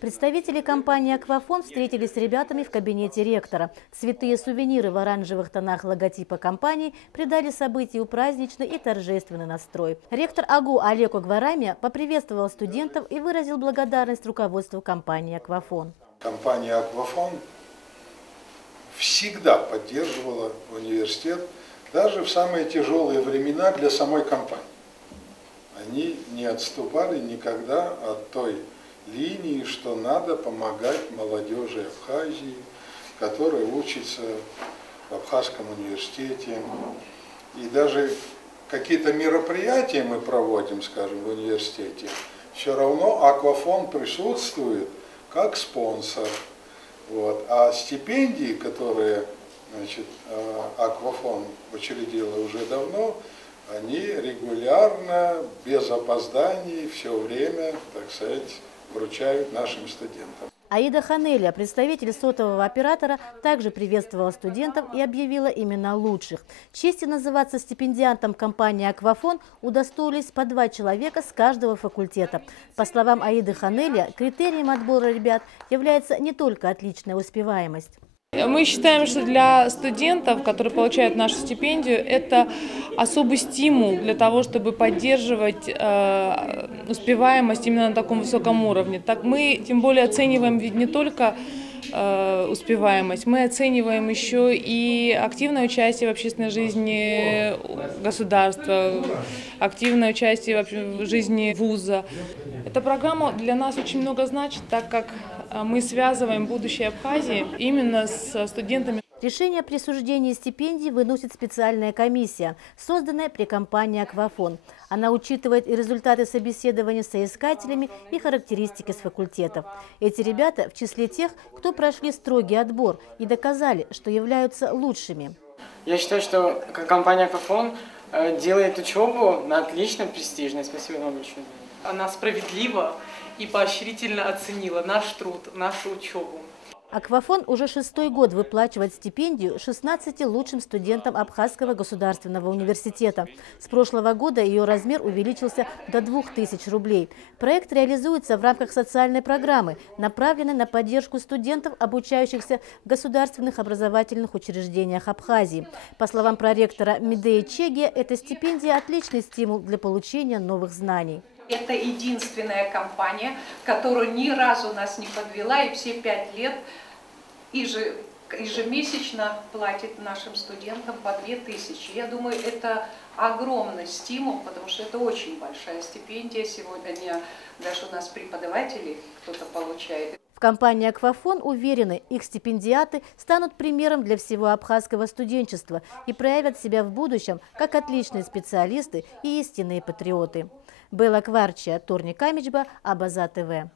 Представители компании «Аквафон» встретились с ребятами в кабинете ректора. Цветы и сувениры в оранжевых тонах логотипа компании придали событию праздничный и торжественный настрой. Ректор АГУ Олег Огварамия поприветствовал студентов и выразил благодарность руководству компании «Аквафон». Компания «Аквафон» всегда поддерживала университет, даже в самые тяжелые времена для самой компании. Они не отступали никогда от той линии, что надо помогать молодежи Абхазии, которая учится в Абхазском университете. И даже какие-то мероприятия мы проводим, скажем, в университете, все равно «Аквафон» присутствует как спонсор. Вот. А стипендии, которые, значит, «Аквафон» учредила уже давно, они регулярно, без опозданий, все время, так сказать, вручают нашим студентам. Аида Ханеля, представитель сотового оператора, также приветствовала студентов и объявила имена лучших. Чести называться стипендиантом компании «Аквафон» удостоились по 2 человека с каждого факультета. По словам Аиды Ханеля, критерием отбора ребят является не только отличная успеваемость. Мы считаем, что для студентов, которые получают нашу стипендию, это особый стимул для того, чтобы поддерживать успеваемость именно на таком высоком уровне. Так мы тем более оцениваем ведь не только успеваемость, мы оцениваем еще и активное участие в общественной жизни государства, активное участие в жизни вуза. Эта программа для нас очень много значит, так как мы связываем будущее Абхазии именно с студентами. Решение о присуждении стипендий выносит специальная комиссия, созданная при компании «Аквафон». Она учитывает и результаты собеседований с соискателями, и характеристики с факультетов. Эти ребята в числе тех, кто прошли строгий отбор и доказали, что являются лучшими. Я считаю, что компания «Аквафон» делает учебу на отлично, престижной. Спасибо вам большое. Она справедливо и поощрительно оценила наш труд, нашу учебу. «Аквафон» уже 6-й год выплачивает стипендию 16 лучшим студентам Абхазского государственного университета. С прошлого года ее размер увеличился до 2000 рублей. Проект реализуется в рамках социальной программы, направленной на поддержку студентов, обучающихся в государственных образовательных учреждениях Абхазии. По словам проректора Медеи Чеги, эта стипендия – отличный стимул для получения новых знаний. Это единственная компания, которая ни разу нас не подвела, и все 5 лет ежемесячно платит нашим студентам по 2000. Я думаю, это огромный стимул, потому что это очень большая стипендия. Сегодня даже у нас преподаватели кто-то получает. В компании «Аквафон» уверены, их стипендиаты станут примером для всего абхазского студенчества и проявят себя в будущем как отличные специалисты и истинные патриоты. Белла Кварчия, Торни Камичба, Абаза ТВ.